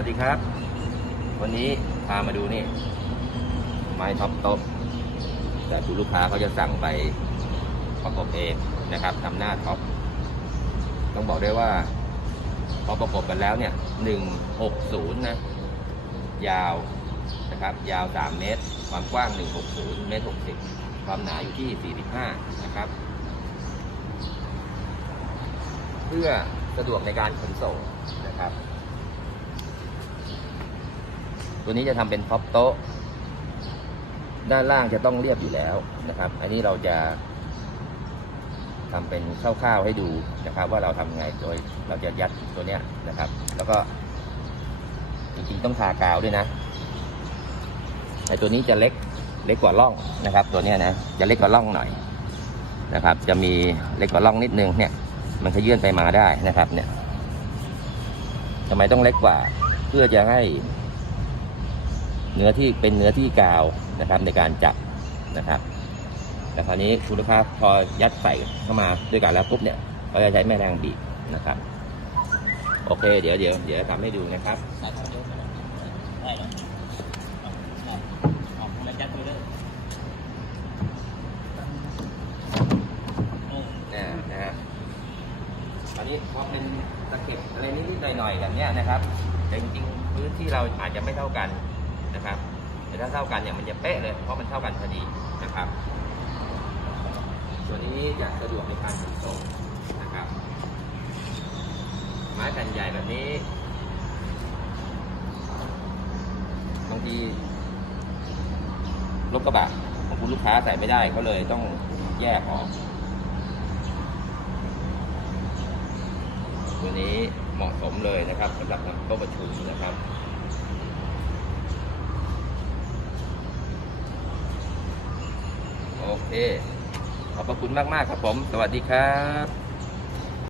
วัสดีครับ วันนี้พามาดูนี่ ไม้ท็อปโต๊ะแต่คุณลูกค้าเขาจะสั่งไปประกบเองนะครับทำหน้าท็อป ต้องบอกได้ว่า พอประกบกันแล้วเนี่ยหนึ่งหกศูนย์นะ ยาวนะครับ ยาว3เมตร ความกว้าง160เมตร60ความหนาอยู่ที่45นะครับ เพื่อสะดวกในการขนส่งนะครับ ตัวนี้จะทำเป็นท็อปโต๊ะ ด้านล่างจะต้องเรียบอยู่แล้วนะครับ อันนี้เราจะทำเป็นคร่าวๆให้ดูนะครับ ว่าเราทำไงโดยเราจะยัดตัวเนี้ยนะครับ แล้วก็จริงๆต้องทากาวด้วยนะไอตัวนี้จะเล็กเล็กกว่าล่องนะครับ ตัวเนี้ยนะจะเล็กกว่าล่องหน่อยนะครับ จะมีเล็กกว่าล่องนิดนึงเนี่ย มันจะยื่นไปมาได้นะครับ เนี่ยทำไมต้องเล็กกว่า เพื่อจะให้ เนื้อที่เป็นเนื้อที่กาวนะครับในการจับนะครับแต่คราวนี้คุณลูกค้าพอยัดใส่เข้ามาด้วยกันแล้วปุ๊บเนี่ยเราจะใช้แม่แรงบีบนะครับ โอเค เดี๋ยวเดี๋ยวเดี๋ยวทำให้ดูนะครับเข้าไปเยอะไปแล้วได้แล้วเอาเอาเอาแล้วยัดตัวเลยโอ้นะนะฮะอันนี้พอเป็นตะเข็บอะไรนิดๆหน่อยๆแบบเนี้ยนะครับแต่จริงๆพื้นที่เราอาจจะไม่เท่ากัน นะครับ แต่ถ้าเท่ากันเนี่ยมันจะเป๊ะเลย เพราะมันเท่ากันพอดีนะครับ ส่วนนี้จะสะดวกในการขนส่งนะครับ ไม้แผ่นใหญ่แบบนี้ บางทีรถกระบะของคุณลูกค้าใส่ไม่ได้ก็เลยต้องแยกออกตัวนี้เหมาะสมเลยนะครับสำหรับทำโต๊ะประชุมนะครับ โอ เค ขอบพระคุณมาก ๆ ครับผม สวัสดีครับ